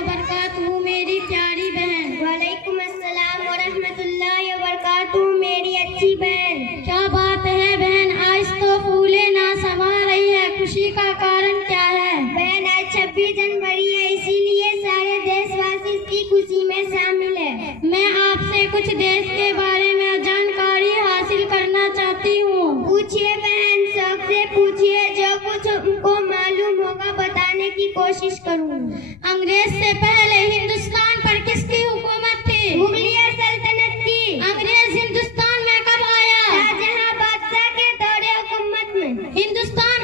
व बरकातहू मेरी प्यारी बहन। वालेकुम अस्सलाम व रहमतुल्लाहि व बरकातहू मेरी अच्छी बहन। क्या बात है बहन, आज तो फूले ना समा रही है, खुशी का कारण क्या है? बहन आज 26 जनवरी है, इसीलिए सारे देशवासी इसकी खुशी में शामिल है। मैं आपसे कुछ देश के बारे में जानकारी हासिल करना चाहती हूँ। पूछिए बहन, शौक से पूछिए, जो कुछ उनको मालूम होगा बताने की कोशिश करूँगी। अंग्रेज से पहले हिंदुस्तान पर किसकी हुकूमत थी? मुगलिया सल्तनत की। अंग्रेज हिंदुस्तान में कब आया? शाहजहां बादशाह के दौरे हुकूमत में। हिंदुस्तान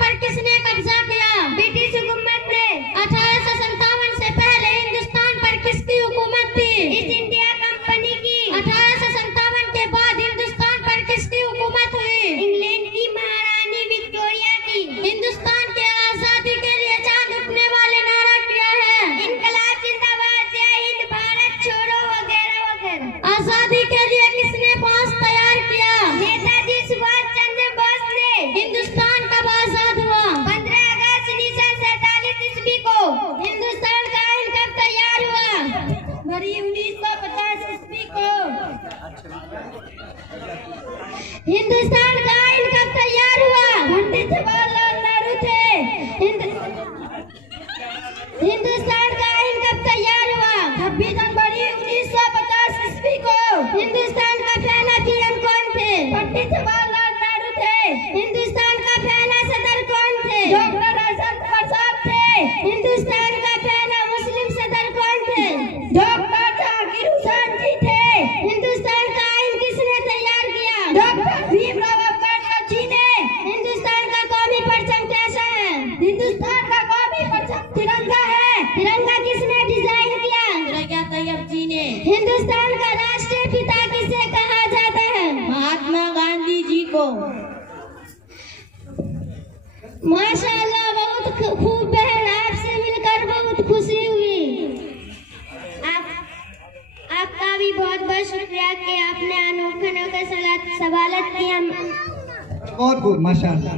पर किसने कब्जा किया? ब्रिटिश हुकूमत ने। 1857 से पहले हिंदुस्तान पर किसकी हुकूमत थी? ईस्ट इंडिया कंपनी की। 1857 के बाद हिंदुस्तान पर किसकी हुकूमत हुई? इंग्लैंड की महारानी विक्टोरिया की। हिंदुस्तान के आजादी के लिए चांद उठने वाले नारा क्या है? इनकलाब जिंदाबाद, जय हिंद, भारत छोड़ो वगैरह वगैरह। आजादी के लिए किसने पास तैयार किया? नेताजी सुभाष चंद्र बोस ने। हिंदुस्तान कब आजाद हुआ? 15 अगस्त 1947 ईस्वी को। हिंदुस्तान का आइन कब तैयार हुआ? भरी 1950 ईस्वी को। हिंदुस्तान का आइन कब तैयार हुआ? पंडित जवाहरलाल नेहरू थे। हिंदुस्तान का आइन कब तैयार हुआ? 26 जनवरी 1950 ईस्वी को। हिंदुस्तान का पहला पीएम कौन थे? पंडित जवाहरलाल नेहरू थे। हिंदुस्तान का पहला सदर कौन थे? डॉक्टर राजेंद्र प्रसाद थे। हिंदुस्तान का पहला मुस्लिम सदर कौन थे? डॉक्टर जहांगीर हुसैन जी थे। हिंदुस्तान का आइन किसने तैयार किया? डॉक्टर भीमराव अम्बेडकर जी ने। हिंदुस्तान का कौमी परचम कैसा है? हिंदुस्तान का कौमी परचम तिरंगा है। तिरंगा किसने डिजाइन किया? रजा तैयब जी ने। हिंदुस्तान का राष्ट्रीय पिता किसे कहा जाता है? महात्मा गांधी जी को। माशाअल्लाह, बहुत खूब बहन, आपसे मिलकर बहुत खुशी हुई। आपका भी बहुत बहुत शुक्रिया कि आपने अनोखे अनोखे सवाल किया। बहुत बहुत माशाअल्लाह।